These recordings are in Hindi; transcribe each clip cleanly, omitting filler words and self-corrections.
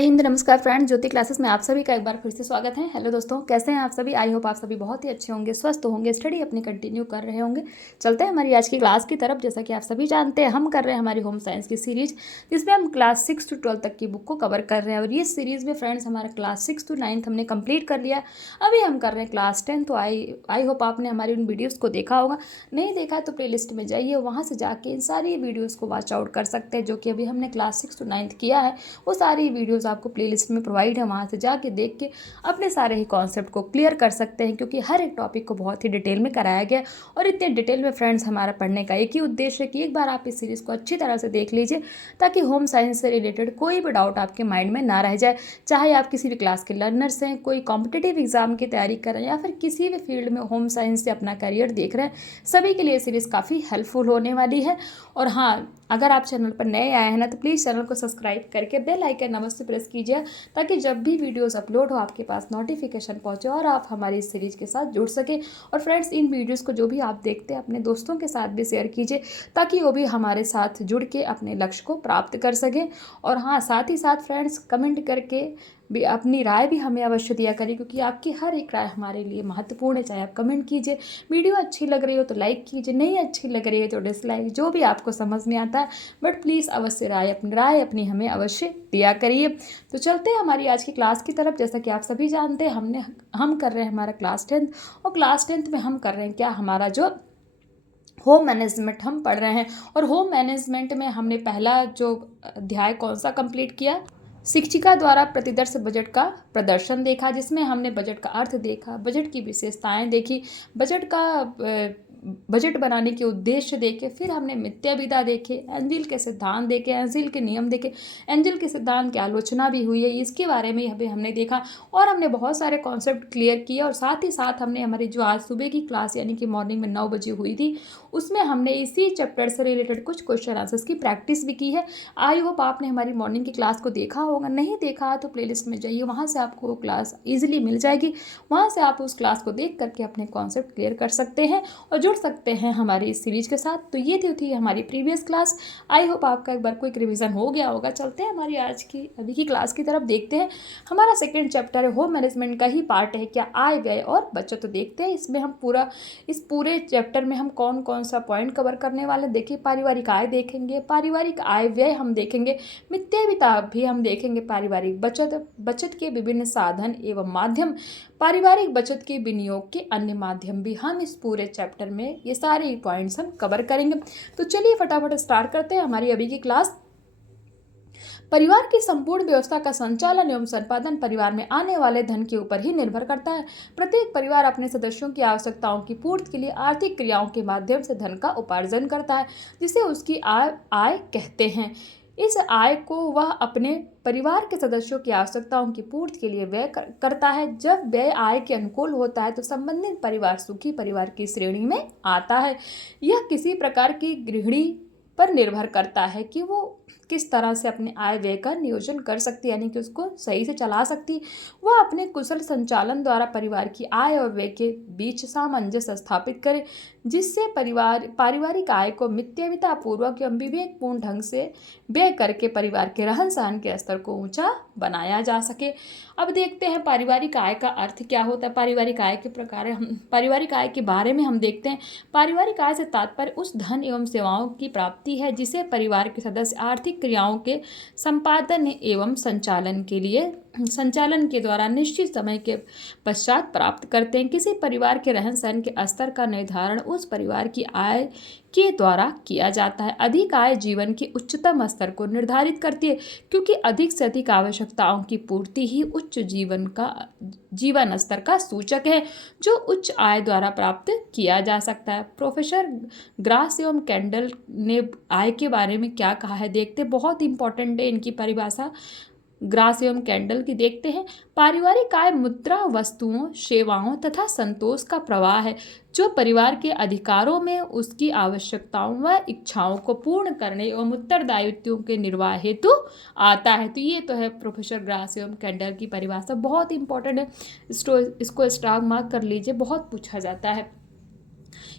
जय हिंद, नमस्कार फ्रेंड्स। ज्योति क्लासेस में आप सभी का एक बार फिर से स्वागत है। हेलो दोस्तों, कैसे हैं आप सभी? आई होप आप सभी बहुत ही अच्छे होंगे, स्वस्थ होंगे, स्टडी अपनी कंटिन्यू कर रहे होंगे। चलते हैं हमारी आज की क्लास की तरफ। जैसा कि आप सभी जानते हैं, हम कर रहे हैं हमारी होम साइंस की सीरीज, जिसमें हम क्लास 6 to 12 तक की बुक को कवर कर रहे हैं। और ये सीरीज में फ्रेंड्स हमारा क्लास 6 to 9 हमने कंप्लीट कर लिया। अभी हम कर रहे हैं क्लास 10। तो आई होप आपने हमारी उन वीडियोज़ को देखा होगा। नहीं देखा है तो प्ले लिस्ट में जाइए, वहाँ से जाके इन सारी वीडियोज़ को वॉच आउट कर सकते हैं, जो कि अभी हमने क्लास 6 to 9 किया है। वो सारी वीडियोज़ आपको प्ले लिस्ट में प्रोवाइड है, वहाँ से जाके देख के अपने सारे ही कॉन्सेप्ट को क्लियर कर सकते हैं, क्योंकि हर एक टॉपिक को बहुत ही डिटेल में कराया गया। और इतने डिटेल में फ्रेंड्स हमारा पढ़ने का एक ही उद्देश्य है कि एक बार आप इस सीरीज़ को अच्छी तरह से देख लीजिए, ताकि होम साइंस से रिलेटेड कोई भी डाउट आपके माइंड में ना रह जाए। चाहे आप किसी भी क्लास के लर्नर्स हैं, कोई कॉम्पिटिटिव एग्जाम की तैयारी कर रहे हैं, या फिर किसी भी फील्ड में होम साइंस से अपना करियर देख रहे हैं, सभी के लिए सीरीज़ काफ़ी हेल्पफुल होने वाली है। और हाँ, अगर आप चैनल पर नए आए हैं ना, तो प्लीज़ चैनल को सब्सक्राइब करके बेल आइकन अवश्य प्रेस कीजिए, ताकि जब भी वीडियोस अपलोड हो आपके पास नोटिफिकेशन पहुंचे और आप हमारी इस सीरीज के साथ जुड़ सके। और फ्रेंड्स, इन वीडियोस को जो भी आप देखते हैं अपने दोस्तों के साथ भी शेयर कीजिए, ताकि वो भी हमारे साथ जुड़ के अपने लक्ष्य को प्राप्त कर सकें। और हाँ, साथ ही साथ फ्रेंड्स, कमेंट करके भी अपनी राय भी हमें अवश्य दिया करिए, क्योंकि आपकी हर एक राय हमारे लिए महत्वपूर्ण है। चाहे आप कमेंट कीजिए, वीडियो अच्छी लग रही हो तो लाइक कीजिए, नहीं अच्छी लग रही है तो डिसलाइक, जो भी आपको समझ में आता है। बट प्लीज़ अवश्य राय अपनी हमें अवश्य दिया करिए। तो चलते हैं हमारी आज की क्लास की तरफ। जैसा कि आप सभी जानते हैं, हम कर रहे हैं हमारा क्लास 10। और क्लास 10 में हम कर रहे हैं क्या, हमारा जो होम मैनेजमेंट हम पढ़ रहे हैं। और होम मैनेजमेंट में हमने पहला जो अध्याय कौन सा कंप्लीट किया, शिक्षिका द्वारा प्रतिदर्श बजट का प्रदर्शन देखा, जिसमें हमने बजट का अर्थ देखा, बजट की विशेषताएं देखी, बजट बनाने के उद्देश्य देखे। फिर हमने मिथ्या विधा देखे, एंजिल के सिद्धांत देखे, एंजिल के नियम देखे, एंजिल के सिद्धांत की आलोचना भी हुई है, इसके बारे में भी हमने देखा। और हमने बहुत सारे कॉन्सेप्ट क्लियर किए। और साथ ही साथ हमने हमारी जो आज सुबह की क्लास यानी कि मॉर्निंग में 9 बजे हुई थी, उसमें हमने इसी चैप्टर से रिलेटेड कुछ क्वेश्चन आंसर्स की प्रैक्टिस भी की है। आई होप आपने हमारी मॉर्निंग की क्लास को देखा होगा। नहीं देखा तो प्लेलिस्ट में जाइए, वहाँ से आपको वो क्लास ईजिली मिल जाएगी। वहाँ से आप उस क्लास को देख करके अपने कॉन्सेप्ट क्लियर कर सकते हैं और जुड़ सकते हैं हमारी इस सीरीज के साथ। तो ये थी हमारी प्रीवियस क्लास। आई होप आपका एक बार क्विक रिवीजन हो गया होगा। चलते हैं हमारी आज की अभी की क्लास की तरफ, देखते हैं। हमारा सेकेंड चैप्टर है, होम मैनेजमेंट का ही पार्ट है, क्या आय व्यय और बचत। तो देखते हैं इसमें हम इस पूरे चैप्टर में हम कौन कौन सा पॉइंट कवर करने वाले। देखिए, पारिवारिक आय देखेंगे, पारिवारिक आय व्यय हम देखेंगे, मिथ्या विधा भी हम देखेंगे, पारिवारिक बचत के विभिन्न साधन एवं माध्यम, पारिवारिक बचत के विनियोग के अन्य माध्यम भी हम इस पूरे चैप्टर में ये सारे पॉइंट्स हम कवर करेंगे। तो चलिए फटाफट स्टार्ट करते हैं हमारी अभी की क्लास। परिवार की संपूर्ण व्यवस्था का संचालन एवं संपादन परिवार में आने वाले धन के ऊपर ही निर्भर करता है। प्रत्येक परिवार अपने सदस्यों की आवश्यकताओं की पूर्ति के लिए आर्थिक क्रियाओं के माध्यम से धन का उपार्जन करता है, जिसे उसकी आय कहते हैं। इस आय को वह अपने परिवार के सदस्यों की आवश्यकताओं की पूर्ति के लिए व्यय करता है। जब व्यय आय के अनुकूल होता है तो संबंधित परिवार सुखी परिवार की श्रेणी में आता है। यह किसी प्रकार की गृहिणी पर निर्भर करता है कि वो किस तरह से अपने आय व्यय का नियोजन कर सकती है, यानी कि उसको सही से चला सकती है। वह अपने कुशल संचालन द्वारा परिवार की आय और व्यय के बीच सामंजस्य स्थापित करे, जिससे पारिवारिक आय को मितव्ययिता पूर्वक एवं विवेकपूर्ण ढंग से व्यय करके परिवार के रहन सहन के स्तर को ऊंचा बनाया जा सके। अब देखते हैं पारिवारिक आय का अर्थ क्या होता है, पारिवारिक आय के प्रकार। हम पारिवारिक आय के बारे में हम देखते हैं। पारिवारिक आय से तात्पर्य उस धन एवं सेवाओं की प्राप्ति है जिसे परिवार के सदस्य आर्थिक क्रियाओं के संपादन एवं संचालन के द्वारा निश्चित समय के पश्चात प्राप्त करते हैं। किसी परिवार के रहन सहन के स्तर का निर्धारण उस परिवार की आय के द्वारा किया जाता है। अधिक आय जीवन के उच्चतम स्तर को निर्धारित करती है, क्योंकि अधिक से अधिक आवश्यकताओं की पूर्ति ही उच्च जीवन स्तर का सूचक है, जो उच्च आय द्वारा प्राप्त किया जा सकता है। प्रोफेसर ग्रास एवं कैंडल ने आय के बारे में क्या कहा है देखते, बहुत इंपॉर्टेंट है इनकी परिभाषा। ग्रास एवं कैंडल की देखते हैं। पारिवारिक आय मुद्रा, वस्तुओं, सेवाओं तथा संतोष का प्रवाह है, जो परिवार के अधिकारों में उसकी आवश्यकताओं व इच्छाओं को पूर्ण करने एवं उत्तरदायित्वों के निर्वाह हेतु आता है। तो ये तो है प्रोफेसर ग्रास एवं कैंडल की परिभाषा, बहुत इंपॉर्टेंट है। इसको स्ट्रांग मार्क कर लीजिए, बहुत पूछा जाता है।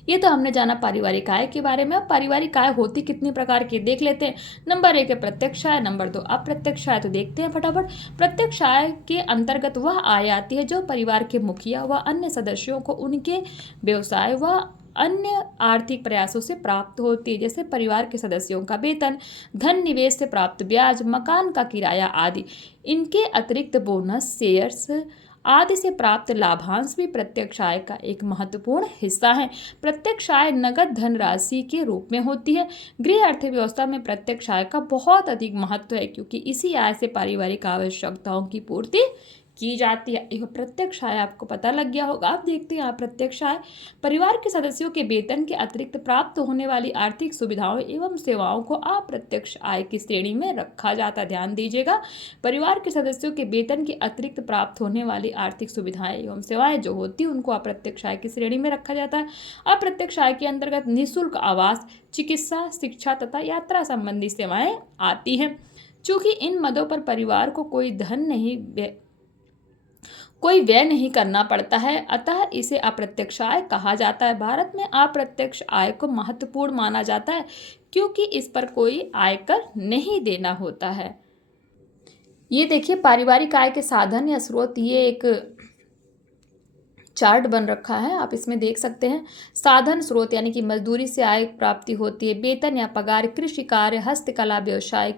ये तो हमने जाना पारिवारिक आय के बारे में। अब पारिवारिक आय होती कितनी प्रकार की देख लेते हैं। नंबर 1 है प्रत्यक्ष आय, नंबर 2 अप्रत्यक्ष आय। तो देखते हैं फटाफट। प्रत्यक्ष आय के अंतर्गत वह आय आती है जो परिवार के मुखिया व अन्य सदस्यों को उनके व्यवसाय व अन्य आर्थिक प्रयासों से प्राप्त होती है, जैसे परिवार के सदस्यों का वेतन, धन निवेश से प्राप्त ब्याज, मकान का किराया आदि। इनके अतिरिक्त बोनस, शेयर्स आदि से प्राप्त लाभांश भी प्रत्यक्ष आय का एक महत्वपूर्ण हिस्सा है। प्रत्यक्ष आय नगद धनराशि के रूप में होती है। गृह अर्थव्यवस्था में प्रत्यक्ष आय का बहुत अधिक महत्व है, क्योंकि इसी आय से पारिवारिक आवश्यकताओं की पूर्ति की जाती है। यह प्रत्यक्ष आय आपको पता लग गया होगा। आप देखते हैं प्रत्यक्ष आय परिवार के सदस्यों के वेतन के अतिरिक्त प्राप्त होने वाली आर्थिक सुविधाओं एवं सेवाओं को अप्रत्यक्ष आय की श्रेणी में रखा जाता है। ध्यान दीजिएगा, परिवार के सदस्यों के वेतन के अतिरिक्त प्राप्त होने वाली आर्थिक सुविधाएं एवं सेवाएं जो होती है उनको अप्रत्यक्ष आय की श्रेणी में रखा जाता है। अप्रत्यक्ष आय के अंतर्गत निःशुल्क आवास, चिकित्सा, शिक्षा तथा यात्रा संबंधी सेवाएं आती हैं। चूंकि इन मदों पर परिवार को कोई व्यय नहीं करना पड़ता है, अतः इसे अप्रत्यक्ष आय कहा जाता है। भारत में अप्रत्यक्ष आय को महत्वपूर्ण माना जाता है, क्योंकि इस पर कोई आयकर नहीं देना होता है। ये देखिए पारिवारिक आय के साधन या स्रोत, ये एक चार्ट बन रखा है, आप इसमें देख सकते हैं। साधन स्रोत यानी कि मजदूरी से आय प्राप्ति होती है, वेतन या पगार, कृषि कार्य, हस्तकला व्यवसाय,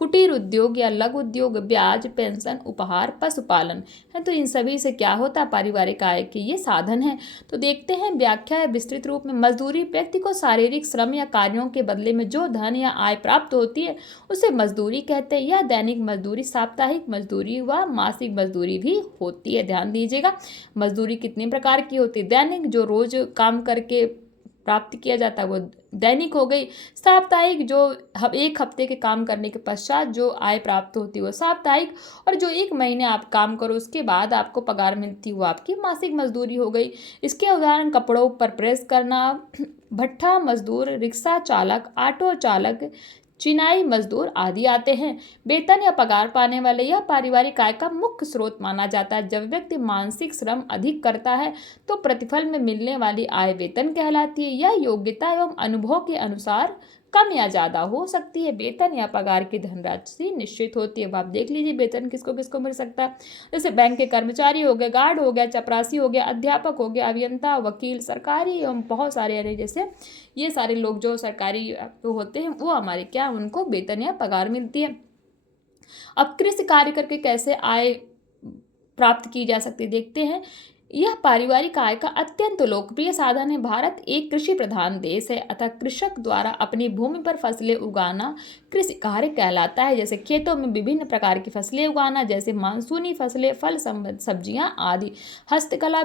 कुटीर उद्योग या लघु उद्योग, ब्याज, पेंशन, उपहार, पशुपालन है। तो इन सभी से क्या होता है, पारिवारिक आय के ये साधन है। तो देखते हैं व्याख्या है विस्तृत रूप में। मजदूरी व्यक्ति को शारीरिक श्रम या कार्यों के बदले में जो धन या आय प्राप्त होती है उसे मजदूरी कहते हैं। यह दैनिक मजदूरी, साप्ताहिक मजदूरी व मासिक मजदूरी भी होती है। ध्यान दीजिएगा, मजदूरी कितने प्रकार की होती है। दैनिक जो रोज काम करके प्राप्त किया जाता है वो दैनिक हो गई। साप्ताहिक जो एक हफ्ते के काम करने के पश्चात जो आय प्राप्त होती है वो साप्ताहिक। और जो 1 महीने आप काम करो उसके बाद आपको पगार मिलती है वो आपकी मासिक मजदूरी हो गई। इसके उदाहरण कपड़ों पर प्रेस करना, भट्ठा मजदूर, रिक्शा चालक, ऑटो चालक, चिनाई मजदूर आदि आते हैं। वेतन या पगार पाने वाले यह पारिवारिक आय का मुख्य स्रोत माना जाता है। जब व्यक्ति मानसिक श्रम अधिक करता है तो प्रतिफल में मिलने वाली आय वेतन कहलाती है। यह योग्यता एवं अनुभव के अनुसार कम या ज्यादा हो सकती है। वेतन या पगार की धनराशि निश्चित होती है। अब आप देख लीजिए वेतन किसको किसको मिल सकता है। जैसे बैंक के कर्मचारी हो गए, गार्ड हो गया, चपरासी हो गया, अध्यापक हो गया, अभियंता, वकील, सरकारी एवं बहुत सारे अरे जैसे ये सारे लोग जो सरकारी होते हैं वो हमारे क्या उनको वेतन या पगार मिलती है। अब कृषि कार्य करके कैसे आय प्राप्त की जा सकती है देखते हैं। यह पारिवारिक आय का अत्यंत लोकप्रिय साधन है। भारत एक कृषि प्रधान देश है, अतः कृषक द्वारा अपनी भूमि पर फसलें उगाना कृषि कार्य कहलाता है। जैसे खेतों में विभिन्न प्रकार की फसलें उगाना, जैसे मानसूनी फसलें, फल, सब्जियां आदि। हस्तकला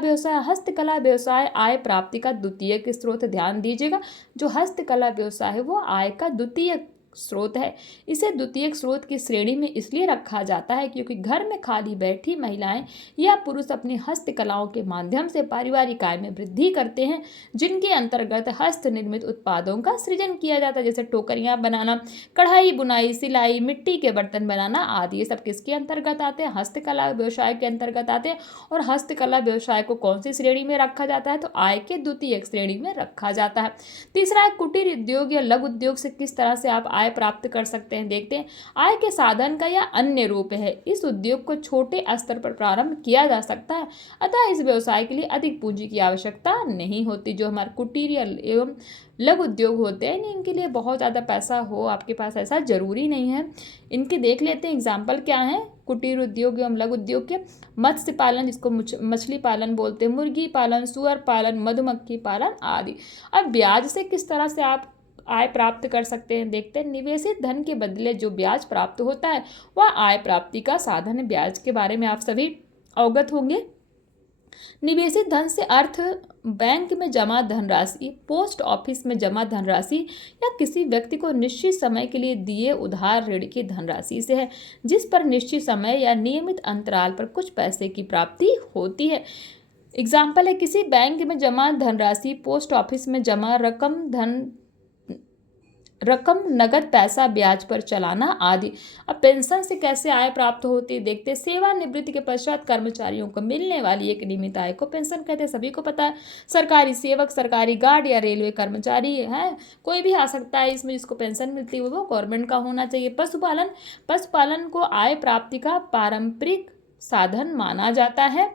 व्यवसाय आय प्राप्ति का द्वितीयक स्रोत। ध्यान दीजिएगा, जो हस्तकला व्यवसाय है वो आय का द्वितीयक स्रोत है। इसे द्वितीयक स्रोत की श्रेणी में इसलिए रखा जाता है क्योंकि घर में खाली बैठी महिलाएं या पुरुष अपनी हस्तकलाओं के माध्यम से पारिवारिक आय में वृद्धि करते हैं, जिनके अंतर्गत हस्त निर्मित उत्पादों का सृजन किया जाता है। जैसे टोकरियां बनाना, कढ़ाई बुनाई, सिलाई, मिट्टी के बर्तन बनाना आदि। ये सब किसके अंतर्गत आते हैं, हस्तकला व्यवसाय के अंतर्गत आते हैं। और हस्तकला व्यवसाय को कौन सी श्रेणी में रखा जाता है, तो आय के द्वितीयक श्रेणी में रखा जाता है। तीसरा है कुटीर उद्योग या लघु उद्योग से किस तरह से आप आय प्राप्त कर सकते हैं देखते हैं। आय के साधन का यह अन्य रूप है। इस उद्योग को छोटे स्तर पर प्रारंभ किया जा सकता है, अतः इस व्यवसाय के लिए अधिक पूंजी की आवश्यकता नहीं होती। जो हमारे कुटीर एवं लघु उद्योग होते हैं इनके लिए बहुत ज़्यादा पैसा हो आपके पास ऐसा जरूरी नहीं है। इनके देख लेते हैं एग्जाम्पल क्या है कुटीर उद्योग एवं लघु उद्योग के। मत्स्य पालन जिसको मछली पालन बोलते हैं, मुर्गी पालन, सुअर पालन, मधुमक्खी पालन आदि। अब ब्याज से किस तरह से आप आय प्राप्त कर सकते हैं देखते हैं। निवेशित धन के बदले जो ब्याज प्राप्त होता है वह आय प्राप्ति का साधन है। ब्याज के बारे में आप सभी अवगत होंगे। निवेशित धन से अर्थ बैंक में जमा धनराशि, पोस्ट ऑफिस में जमा धनराशि या किसी व्यक्ति को निश्चित समय के लिए दिए उधार ऋण की धनराशि से है, जिस पर निश्चित समय या नियमित अंतराल पर कुछ पैसे की प्राप्ति होती है। एग्जाम्पल है किसी बैंक में जमा धनराशि, पोस्ट ऑफिस में जमा रकम, नगद पैसा, ब्याज पर चलाना आदि। अब पेंशन से कैसे आय प्राप्त होती है देखते हैं। सेवानिवृत्ति के पश्चात कर्मचारियों को मिलने वाली एक नियमित आय को पेंशन कहते हैं, सभी को पता है। सरकारी सेवक, सरकारी गार्ड या रेलवे कर्मचारी है, कोई भी आ सकता है इसमें जिसको पेंशन मिलती है, वो गवर्नमेंट का होना चाहिए। पशुपालन, पशुपालन को आय प्राप्ति का पारंपरिक साधन माना जाता है।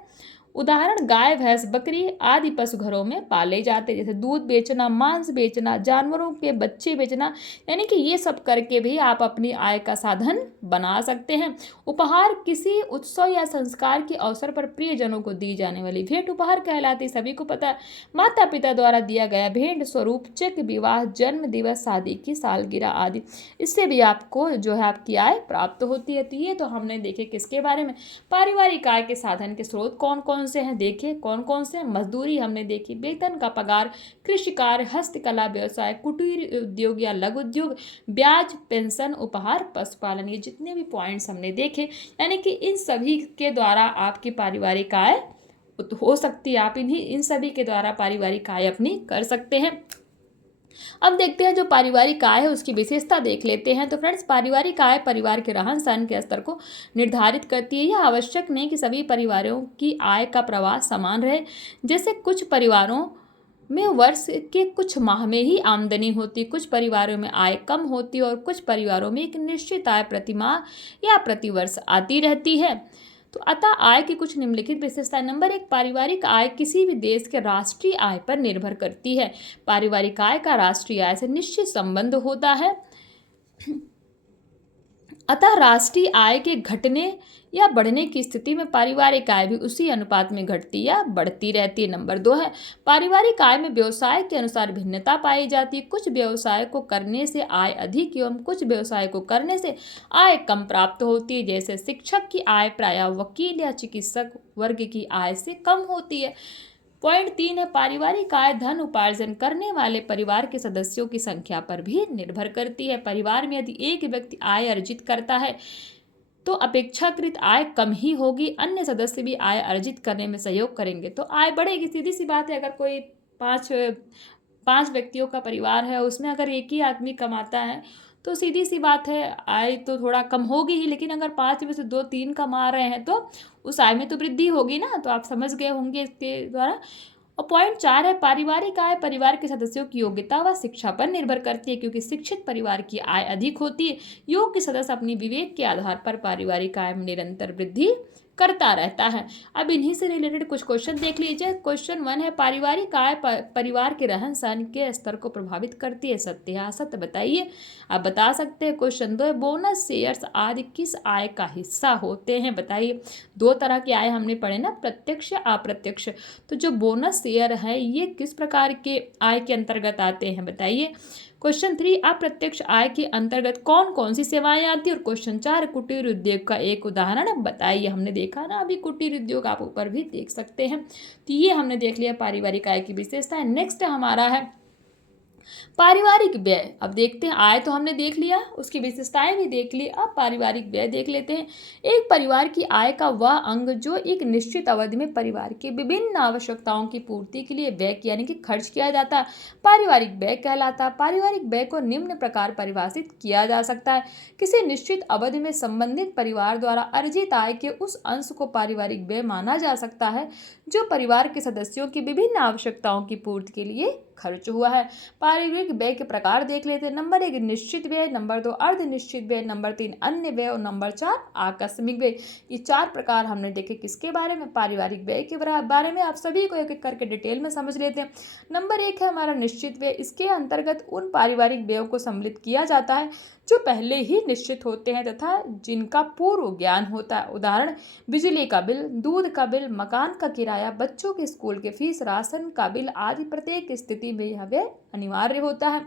उदाहरण गाय, भैंस, बकरी आदि पशु घरों में पाले जाते हैं, जैसे दूध बेचना, मांस बेचना, जानवरों के बच्चे बेचना, यानी कि ये सब करके भी आप अपनी आय का साधन बना सकते हैं। उपहार, किसी उत्सव या संस्कार के अवसर पर प्रियजनों को दी जाने वाली भेंट उपहार कहलाती, सभी को पता है। माता पिता द्वारा दिया गया भेंट स्वरूप, चेक, विवाह, जन्म दिवस, शादी की सालगिरह आदि, इससे भी आपको जो है आपकी आय प्राप्त होती है। तो ये तो हमने देखे किसके बारे में, पारिवारिक आय के साधन के स्रोत कौन कौन से हैं, देखे कौन कौन से हैं। मजदूरी हमने देखी, वेतन का पगार, कृषि कार्य, हस्तकला व्यवसाय, कुटीर उद्योग या लघु उद्योग, ब्याज, पेंशन, उपहार, पशुपालन, ये जितने भी पॉइंट्स हमने देखे, यानी कि इन सभी के द्वारा आपकी पारिवारिक आय हो सकती है। आप इन सभी के द्वारा पारिवारिक आय अपनी कर सकते हैं। अब देखते हैं जो पारिवारिक आय है उसकी विशेषता देख लेते हैं। तो फ्रेंड्स, पारिवारिक आय परिवार के रहन सहन के स्तर को निर्धारित करती है। यह आवश्यक नहीं कि सभी परिवारों की आय का प्रवाह समान रहे। जैसे कुछ परिवारों में वर्ष के कुछ माह में ही आमदनी होती, कुछ परिवारों में आय कम होती और कुछ परिवारों में एक निश्चित आय प्रति माह या प्रति वर्ष आती रहती है। तो अतः आय की कुछ निम्नलिखित विशेषताएं। नंबर 1, पारिवारिक आय किसी भी देश के राष्ट्रीय आय पर निर्भर करती है। पारिवारिक आय का राष्ट्रीय आय से निश्चित संबंध होता है, अतः राष्ट्रीय आय के घटने या बढ़ने की स्थिति में पारिवारिक आय भी उसी अनुपात में घटती या बढ़ती रहती है। नंबर 2 है, पारिवारिक आय में व्यवसाय के अनुसार भिन्नता पाई जाती है। कुछ व्यवसाय को करने से आय अधिक एवं कुछ व्यवसाय को करने से आय कम प्राप्त होती है। जैसे शिक्षक की आय प्रायः वकील या चिकित्सक वर्ग की आय से कम होती है। पॉइंट 3 है, पारिवारिक आय धन उपार्जन करने वाले परिवार के सदस्यों की संख्या पर भी निर्भर करती है। परिवार में यदि एक व्यक्ति आय अर्जित करता है तो अपेक्षाकृत आय कम ही होगी, अन्य सदस्य भी आय अर्जित करने में सहयोग करेंगे तो आय बढ़ेगी। सीधी सी बात है, अगर कोई पाँच व्यक्तियों का परिवार है, उसमें अगर एक ही आदमी कमाता है तो सीधी सी बात है आय तो थोड़ा कम होगी ही, लेकिन अगर 5 में से 2-3 कमा रहे हैं तो उस आय में तो वृद्धि होगी ना। तो आप समझ गए होंगे इसके द्वारा। और पॉइंट 4 है, पारिवारिक आय परिवार के सदस्यों की योग्यता व शिक्षा पर निर्भर करती है, क्योंकि शिक्षित परिवार की आय अधिक होती है। योग्य सदस्य अपनी विवेक के आधार पर पारिवारिक आय में निरंतर वृद्धि करता रहता है। अब इन्हीं से रिलेटेड कुछ क्वेश्चन देख लीजिए। क्वेश्चन 1 है, पारिवारिक आय परिवार के रहन सहन के स्तर को प्रभावित करती है, सत्य या असत्य बताइए। आप बता सकते हैं। क्वेश्चन 2 है, बोनस, शेयर्स आदि किस आय का हिस्सा होते हैं बताइए। 2 तरह की आय हमने पढ़े ना, प्रत्यक्ष अप्रत्यक्ष। तो जो बोनस, शेयर है ये किस प्रकार के आय के अंतर्गत आते हैं बताइए। क्वेश्चन 3, अप्रत्यक्ष आय के अंतर्गत कौन कौन सी सेवाएं आती है। और क्वेश्चन 4, कुटीर उद्योग का एक उदाहरण बताइए। हमने देखा ना अभी कुटीर उद्योग, आप ऊपर भी देख सकते हैं। तो ये हमने देख लिया पारिवारिक आय की विशेषताएं। नेक्स्ट हमारा है पारिवारिक व्यय। अब देखते हैं, आय तो हमने देख लिया, उसकी विशेषताएं भी देख ली, अब पारिवारिक व्यय देख लेते हैं। एक परिवार की आय का वह अंग जो एक निश्चित अवधि में परिवार की विभिन्न आवश्यकताओं की पूर्ति के लिए व्यय यानी कि खर्च किया जाता है, पारिवारिक व्यय कहलाता है। पारिवारिक व्यय को निम्न प्रकार परिभाषित किया जा सकता है। किसी निश्चित अवधि में संबंधित परिवार द्वारा अर्जित आय के उस अंश को पारिवारिक व्यय माना जा सकता है जो परिवार के सदस्यों की विभिन्न आवश्यकताओं की पूर्ति के लिए खर्च हुआ है। पारिवारिक व्यय के प्रकार देख लेते हैं। नंबर 1, निश्चित व्यय। नंबर 2, अर्धनिश्चित व्यय। नंबर 3, अन्य व्यय। और नंबर 4, आकस्मिक व्यय। ये 4 प्रकार हमने देखे किसके बारे में, पारिवारिक व्यय के बारे में। आप सभी को एक एक करके डिटेल में समझ लेते हैं। नंबर 1 है हमारा निश्चित व्यय। इसके अंतर्गत उन पारिवारिक व्ययों को सम्मिलित किया जाता है जो पहले ही निश्चित होते हैं तथा जिनका पूर्व ज्ञान होता है। उदाहरण, बिजली का बिल, दूध का बिल, मकान का किराया, बच्चों के स्कूल के फीस, राशन का बिल आदि। प्रत्येक स्थिति में यह व्यय अनिवार्य होता है।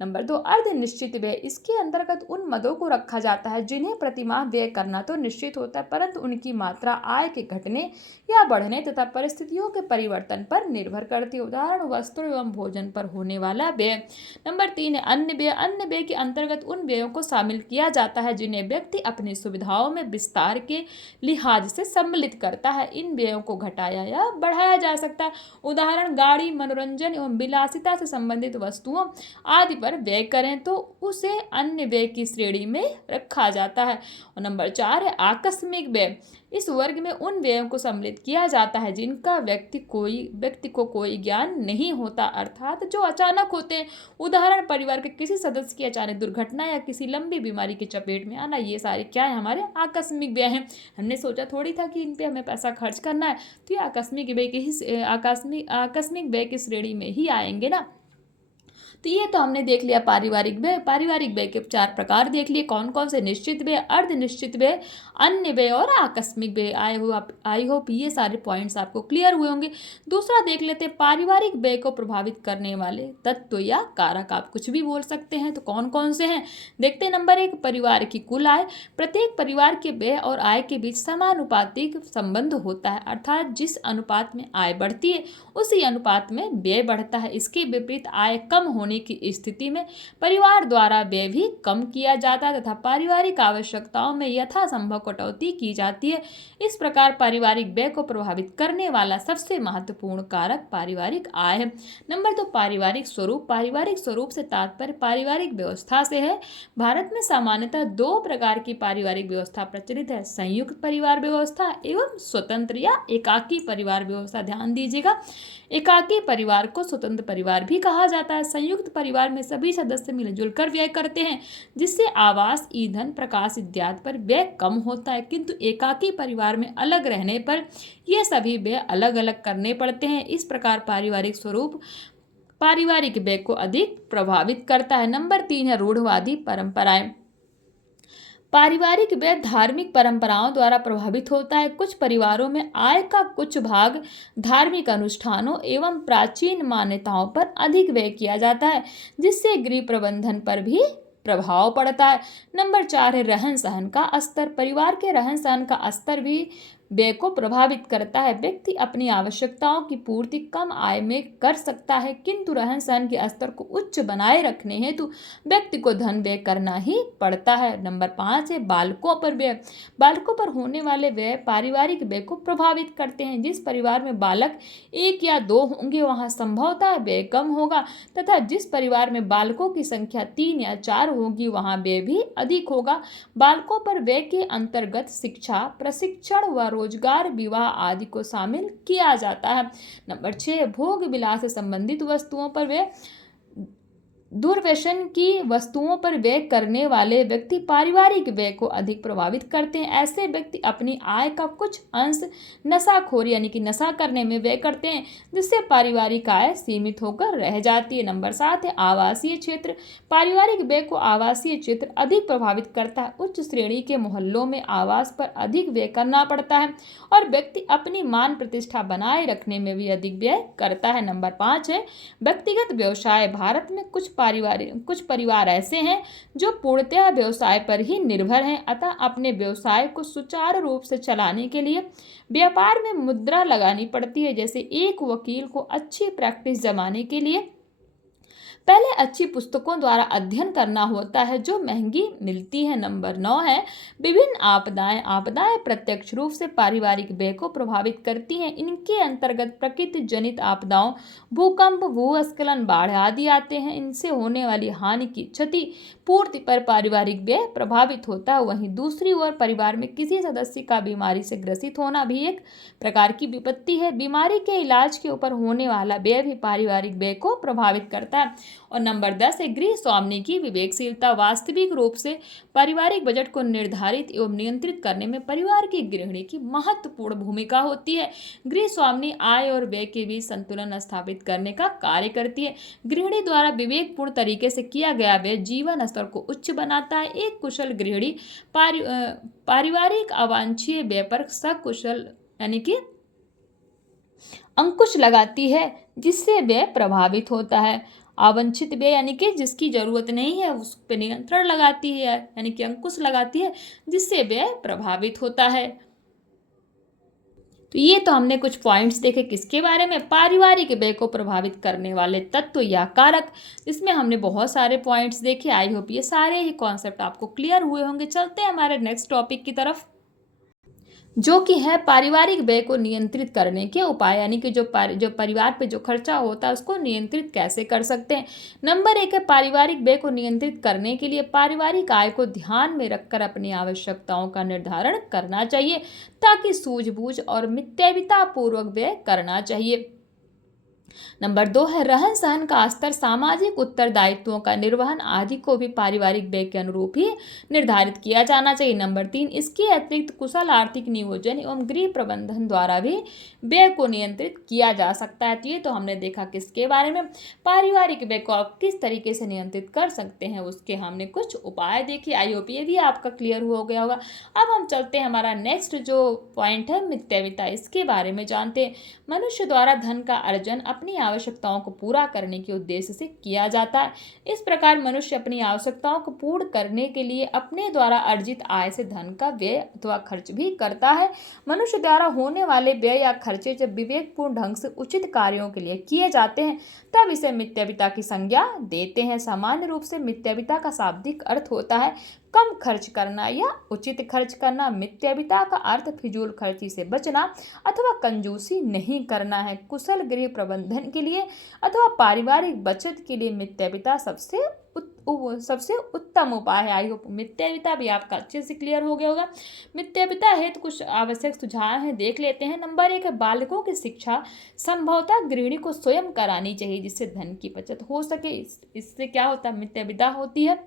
नंबर 2, अर्धनिश्चित व्यय। इसके अंतर्गत उन मदों को रखा जाता है जिन्हें प्रतिमाह व्यय करना तो निश्चित होता है, परंतु उनकी मात्रा आय के घटने या बढ़ने तथा परिस्थितियों के परिवर्तन पर निर्भर करती है। उदाहरण, वस्त्र एवं भोजन पर होने वाला व्यय। नंबर 3 है अन्य व्यय। अन्य व्यय के अंतर्गत उन व्ययों को शामिल किया जाता है जिन्हें व्यक्ति अपनी सुविधाओं में विस्तार के लिहाज से सम्मिलित करता है। इन व्ययों को घटाया या बढ़ाया जा सकता है। उदाहरण, गाड़ी, मनोरंजन एवं विलासिता से संबंधित वस्तुओं आदि पर पर व्यय करें तो उसे अन्य व्यय की श्रेणी में रखा जाता है। और नंबर 4 है आकस्मिक व्यय। इस वर्ग में उन व्ययों को सम्मिलित किया जाता है जिनका व्यक्ति को कोई ज्ञान नहीं होता, अर्थात जो अचानक होते हैं। उदाहरण, परिवार के किसी सदस्य की अचानक दुर्घटना या किसी लंबी बीमारी की चपेट में आना, ये सारे क्या है, हमारे आकस्मिक व्यय हैं। हमने सोचा थोड़ी था कि इन पे हमें पैसा खर्च करना है, तो ये आकस्मिक व्यय की श्रेणी में ही आएंगे ना। तो ये तो हमने देख लिया पारिवारिक व्यय। पारिवारिक व्यय के 4 प्रकार देख लिए, कौन कौन से, निश्चित व्यय, अर्धनिश्चित व्यय, अन्य व्यय और आकस्मिक व्यय। आई होप ये सारे पॉइंट्स आपको क्लियर हुए होंगे। दूसरा देख लेते हैं, पारिवारिक व्यय को प्रभावित करने वाले तत्व या कारक। आप कुछ भी बोल सकते हैं, तो कौन कौन से हैं देखते हैं। नंबर 1, परिवार की कुल आय। प्रत्येक परिवार के व्यय और आय के बीच समानुपातिक संबंध होता है, अर्थात जिस अनुपात में आय बढ़ती है उसी अनुपात में व्यय बढ़ता है। इसके विपरीत आय कम होने की स्थिति में परिवार द्वारा व्यय भी कम किया जाता है तथा पारिवारिक आवश्यकताओं में यथासंभव कटौती की जाती है। इस प्रकार पारिवारिक व्यय को प्रभावित करने वाला सबसे महत्वपूर्ण कारक पारिवारिक आय है। नंबर 2, पारिवारिक स्वरूप। पारिवारिक स्वरूप से तात्पर्य पारिवारिक व्यवस्था से है। भारत में सामान्यतः 2 प्रकार की पारिवारिक व्यवस्था प्रचलित है, संयुक्त परिवार व्यवस्था एवं स्वतंत्र या एकाकी परिवार व्यवस्था। ध्यान दीजिएगा, एकाकी परिवार को स्वतंत्र परिवार भी कहा जाता है। संयुक्त परिवार में सभी सदस्य मिलजुल कर व्यय करते हैं, जिससे आवास, ईंधन, प्रकाश इत्यादि पर व्यय कम होता है, किंतु एकाकी परिवार में अलग रहने पर ये सभी व्यय अलग अलग करने पड़ते हैं। इस प्रकार पारिवारिक स्वरूप पारिवारिक व्यय को अधिक प्रभावित करता है। नंबर 3 है रूढ़िवादी परंपराएं। पारिवारिक व्यय धार्मिक परंपराओं द्वारा प्रभावित होता है। कुछ परिवारों में आय का कुछ भाग धार्मिक अनुष्ठानों एवं प्राचीन मान्यताओं पर अधिक व्यय किया जाता है, जिससे गृह प्रबंधन पर भी प्रभाव पड़ता है। नंबर 4 है रहन सहन का स्तर। परिवार के रहन सहन का स्तर भी व्यय को प्रभावित करता है। व्यक्ति अपनी आवश्यकताओं की पूर्ति कम आय में कर सकता है, किंतु रहन सहन के स्तर को उच्च बनाए रखने हेतु व्यक्ति को धन व्यय करना ही पड़ता है। नंबर 5 है बालकों पर व्यय। बालकों पर होने वाले व्यय पारिवारिक व्यय को प्रभावित करते हैं। जिस परिवार में बालक 1 या 2 होंगे वहां संभवतः व्यय कम होगा, तथा जिस परिवार में बालकों की संख्या 3 या 4 होगी वहां व्यय भी अधिक होगा। बालकों पर व्यय के अंतर्गत शिक्षा, प्रशिक्षण व रोजगार, विवाह आदि को शामिल किया जाता है। नंबर 6, भोग विलास से संबंधित वस्तुओं पर व्यय। दुर्व्यसन की वस्तुओं पर व्यय करने वाले व्यक्ति पारिवारिक व्यय को अधिक प्रभावित करते हैं। ऐसे व्यक्ति अपनी आय का कुछ अंश नशाखोरी यानी कि नशा करने में व्यय करते हैं, जिससे पारिवारिक आय सीमित होकर रह जाती है। नंबर 7 है आवासीय क्षेत्र। पारिवारिक व्यय को आवासीय क्षेत्र अधिक प्रभावित करता है। उच्च श्रेणी के मोहल्लों में आवास पर अधिक व्यय करना पड़ता है और व्यक्ति अपनी मान प्रतिष्ठा बनाए रखने में भी अधिक व्यय करता है। नंबर 5 है व्यक्तिगत व्यवसाय। भारत में कुछ परिवार ऐसे हैं जो पूर्णतः व्यवसाय पर ही निर्भर हैं, अतः अपने व्यवसाय को सुचारू रूप से चलाने के लिए व्यापार में मुद्रा लगानी पड़ती है। जैसे एक वकील को अच्छी प्रैक्टिस जमाने के लिए पहले अच्छी पुस्तकों द्वारा अध्ययन करना होता है जो महंगी मिलती है। नंबर 9 है विभिन्न आपदाएं। आपदाएं प्रत्यक्ष रूप से पारिवारिक व्यय को प्रभावित करती हैं। इनके अंतर्गत प्रकृति जनित आपदाओं, भूकंप, भूस्खलन, बाढ़ आदि आते हैं। इनसे होने वाली हानि की क्षति पूर्ति पर पारिवारिक व्यय प्रभावित होता है। वहीं दूसरी ओर परिवार में किसी सदस्य का बीमारी से ग्रसित होना भी एक प्रकार की विपत्ति है। बीमारी के इलाज के ऊपर होने वाला व्यय भी पारिवारिक व्यय को प्रभावित करता है। और नंबर 10 है गृह स्वामिनी की विवेकशीलता। वास्तविक रूप से पारिवारिक बजट को निर्धारित एवं नियंत्रित करने में परिवार की गृहिणी की महत्वपूर्ण भूमिका होती है। गृह स्वामिनी आय और व्यय के बीच संतुलन स्थापित करने का कार्य करती है। गृहिणी द्वारा विवेकपूर्ण तरीके से किया गया व्यय जीवन स्तर को उच्च बनाता है। एक कुशल गृहिणी पारिवारिक अवांछनीय व्यय पर सकुशल यानी कि अंकुश लगाती है, जिससे व्यय प्रभावित होता है। अवांछित व्यय यानी कि जिसकी जरूरत नहीं है उस पर नियंत्रण लगाती है, यानी कि अंकुश लगाती है, जिससे व्यय प्रभावित होता है। तो ये तो हमने कुछ पॉइंट्स देखे किसके बारे में, पारिवारिक व्यय को प्रभावित करने वाले तत्व या कारक, जिसमें हमने बहुत सारे पॉइंट्स देखे। आई होप ये सारे ही कॉन्सेप्ट आपको क्लियर हुए होंगे। चलते हैं हमारे नेक्स्ट टॉपिक की तरफ। जो कि है पारिवारिक व्यय को नियंत्रित करने के उपाय, यानी कि जो परिवार पे जो खर्चा होता है उसको नियंत्रित कैसे कर सकते हैं। नंबर 1 है, पारिवारिक व्यय को नियंत्रित करने के लिए पारिवारिक आय को ध्यान में रखकर अपनी आवश्यकताओं का निर्धारण करना चाहिए, ताकि सूझबूझ और मितव्ययिता पूर्वक व्यय करना चाहिए। नंबर 2 है, रहन सहन का स्तर, सामाजिक उत्तरदायित्वों का निर्वहन आदि को भी पारिवारिक व्यय के अनुरूप ही निर्धारित किया जाना चाहिए। नंबर 3, इसके अतिरिक्त कुशल आर्थिक नियोजन एवं गृह प्रबंधन द्वारा भी व्यय को नियंत्रित किया जा सकता है। तो ये तो हमने देखा किसके बारे में, पारिवारिक व्यय को आप किस तरीके से नियंत्रित कर सकते हैं, उसके हमने कुछ उपाय देखे। आई होप ये भी आपका क्लियर हो गया होगा। अब हम चलते हैं, हमारा नेक्स्ट जो पॉइंट है मितव्ययिता, इसके बारे में जानते हैं। मनुष्य द्वारा धन का अर्जन अपनी आवश्यकताओं को पूरा करने के उद्देश्य से किया जाता है। इस प्रकार मनुष्य अपनी आवश्यकताओं को पूर्ण करने के लिए अपने द्वारा अर्जित आय से धन का व्यय अथवा खर्च भी करता है। मनुष्य द्वारा होने वाले व्यय या खर्चे जब विवेकपूर्ण ढंग से उचित कार्यों के लिए किए जाते हैं, तब इसे मितव्ययिता की संज्ञा देते हैं। सामान्य रूप से मितव्ययिता का शाब्दिक अर्थ होता है कम खर्च करना या उचित खर्च करना। मितव्ययिता का अर्थ फिजूल खर्ची से बचना अथवा कंजूसी नहीं करना है। कुशल गृह प्रबंधन के लिए अथवा पारिवारिक बचत के लिए मितव्ययिता सबसे उत्तम उपाय है। आई होप मितव्ययिता भी आपका अच्छे से क्लियर हो गया होगा। मितव्ययिता है तो कुछ आवश्यक सुझाव हैं, देख लेते हैं। नंबर 1 है, बालकों की शिक्षा संभवतः गृहिणी को स्वयं करानी चाहिए, जिससे धन की बचत हो सके। इससे क्या होता है, मितव्ययिता होती है।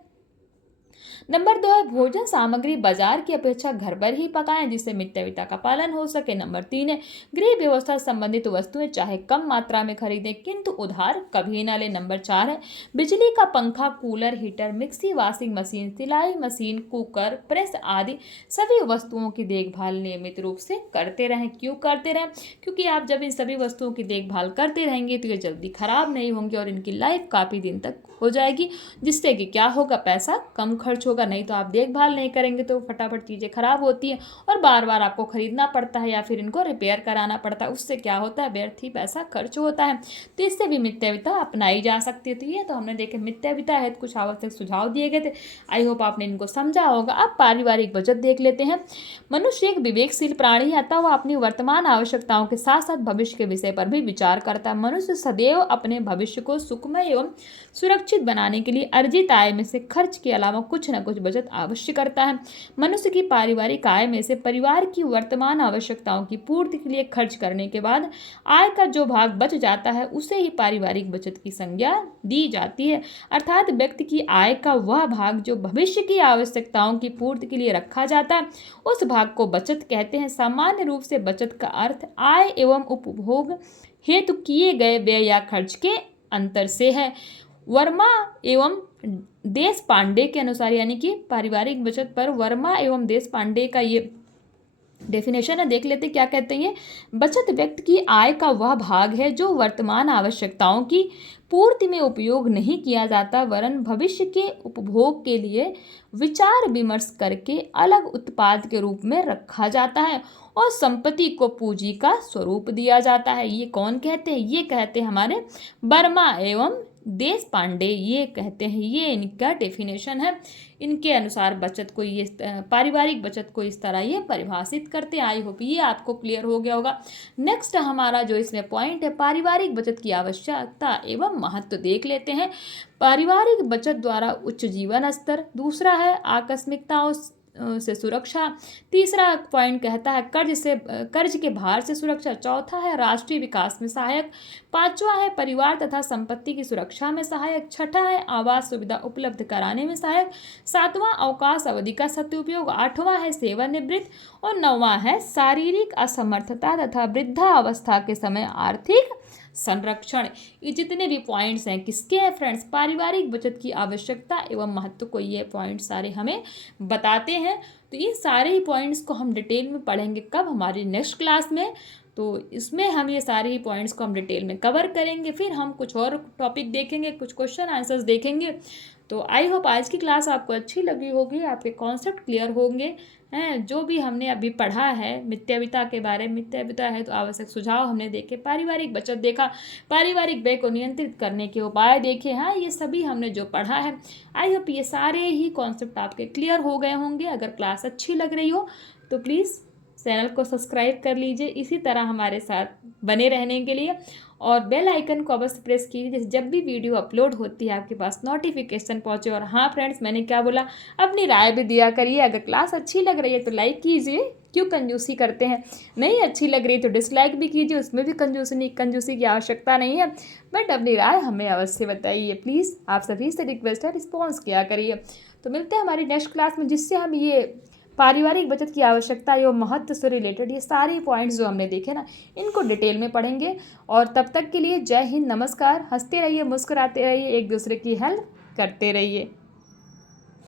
नंबर 2 है, भोजन सामग्री बाजार की अपेक्षा घर पर ही पकाएं, जिससे मितव्ययिता का पालन हो सके। नंबर 3 है, गृह व्यवस्था संबंधित वस्तुएं चाहे कम मात्रा में खरीदें, किंतु उधार कभी न लें। नंबर 4 है, बिजली का पंखा, cooler, heater, mixie, washing machine, सिलाई मशीन, कुकर, प्रेस आदि सभी वस्तुओं की देखभाल नियमित रूप से करते रहें। क्यों करते रहें? क्योंकि आप जब इन सभी वस्तुओं की देखभाल करते रहेंगे तो ये जल्दी खराब नहीं होंगे और इनकी लाइफ काफ़ी दिन तक हो जाएगी, जिससे कि क्या होगा, पैसा कम खर्च होगा। नहीं तो आप देखभाल नहीं करेंगे तो फटाफट चीज़ें खराब होती हैं और बार बार आपको खरीदना पड़ता है या फिर इनको रिपेयर कराना पड़ता है। उससे क्या होता है, व्यर्थ ही पैसा खर्च होता है। तो इससे भी मितव्ययिता अपनाई जा सकती है। तो ये तो हमने देखे मितव्ययिता है, कुछ आवश्यक सुझाव दिए गए थे। आई होप आपने इनको समझा होगा। अब पारिवारिक बचत देख लेते हैं। मनुष्य एक विवेकशील प्राणी है, अतः वह अपनी वर्तमान आवश्यकताओं के साथ साथ भविष्य के विषय पर भी विचार करता है। मनुष्य सदैव अपने भविष्य को सुखमय एवं सुरक्षित बनाने के लिए अर्जित आय में से खर्च के अलावा कुछ न कुछ बचत अवश्य करता है। मनुष्य की पारिवारिक आय में से परिवार की वर्तमान आवश्यकताओं की पूर्ति के लिए खर्च करने के बाद आय का जो भाग बच जाता है उसे ही पारिवारिक बचत की संज्ञा दी जाती है। अर्थात व्यक्ति की आय का वह भाग जो भविष्य की आवश्यकताओं की पूर्ति के लिए रखा जाता है, उस भाग को बचत कहते हैं। सामान्य रूप से बचत का अर्थ आय एवं उपभोग हेतु किए गए व्यय या खर्च के अंतर से है। वर्मा एवं देश पांडे के अनुसार, यानी कि पारिवारिक बचत पर वर्मा एवं देश पांडे का ये डेफिनेशन है, देख लेते क्या कहते हैं। बचत व्यक्ति की आय का वह भाग है जो वर्तमान आवश्यकताओं की पूर्ति में उपयोग नहीं किया जाता, वरन भविष्य के उपभोग के लिए विचार विमर्श करके अलग उत्पाद के रूप में रखा जाता है और संपत्ति को पूंजी का स्वरूप दिया जाता है। ये कौन कहते हैं? ये कहते हैं हमारे वर्मा एवं देश पांडे, ये कहते हैं। ये इनका डेफिनेशन है। इनके अनुसार बचत को ये पारिवारिक बचत को इस तरह ये परिभाषित करते हैं। आई होप ये आपको क्लियर हो गया होगा। नेक्स्ट हमारा जो इसमें पॉइंट है, पारिवारिक बचत की आवश्यकता एवं महत्व देख लेते हैं। पारिवारिक बचत द्वारा उच्च जीवन स्तर, दूसरा है आकस्मिकताओं से सुरक्षा, तीसरा पॉइंट कहता है कर्ज के भार से सुरक्षा, चौथा है राष्ट्रीय विकास में सहायक, पांचवा है परिवार तथा संपत्ति की सुरक्षा में सहायक, छठा है आवास सुविधा उपलब्ध कराने में सहायक, सातवां अवकाश अवधि का सदुपयोग, आठवां है सेवानिवृत्त और नौवां है शारीरिक असमर्थता तथा वृद्धावस्था के समय आर्थिक संरक्षण। ये जितने भी पॉइंट्स हैं किसके हैं फ्रेंड्स? पारिवारिक बचत की आवश्यकता एवं महत्व को ये पॉइंट सारे हमें बताते हैं। तो ये सारे ही पॉइंट्स को हम डिटेल में पढ़ेंगे कब? हमारी नेक्स्ट क्लास में। तो इसमें हम ये सारे ही पॉइंट्स को हम डिटेल में कवर करेंगे। फिर हम कुछ और टॉपिक देखेंगे, कुछ क्वेश्चन आंसर्स देखेंगे। तो आई होप आज की क्लास आपको अच्छी लगी होगी, आपके कॉन्सेप्ट क्लियर होंगे हैं। जो भी हमने अभी पढ़ा है मितव्ययिता के बारे में, मितव्ययिता है तो आवश्यक सुझाव हमने देखे, पारिवारिक बचत देखा, पारिवारिक व्यय को नियंत्रित करने के उपाय देखे। हाँ, ये सभी हमने जो पढ़ा है, आई होप ये सारे ही कॉन्सेप्ट आपके क्लियर हो गए होंगे। अगर क्लास अच्छी लग रही हो तो प्लीज़ चैनल को सब्सक्राइब कर लीजिए इसी तरह हमारे साथ बने रहने के लिए, और बेल आइकन को अवश्य प्रेस कीजिए जैसे जब भी वीडियो अपलोड होती है आपके पास नोटिफिकेशन पहुंचे। और हाँ फ्रेंड्स, मैंने क्या बोला, अपनी राय भी दिया करिए। अगर क्लास अच्छी लग रही है तो लाइक कीजिए, क्यों कंजूसी करते हैं, नहीं अच्छी लग रही तो डिसलाइक भी कीजिए, उसमें भी कंजूसी की आवश्यकता नहीं है। बट अपनी राय हमें अवश्य बताइए प्लीज़, आप सभी से रिक्वेस्ट है, रिस्पॉन्स किया करिए। तो मिलते हैं हमारी नेक्स्ट क्लास में, जिससे हम ये पारिवारिक बचत की आवश्यकता एवं महत्व से रिलेटेड ये सारे पॉइंट्स जो हमने देखे ना, इनको डिटेल में पढ़ेंगे। और तब तक के लिए जय हिंद, नमस्कार। हंसते रहिए, मुस्कुराते रहिए, एक दूसरे की हेल्प करते रहिए।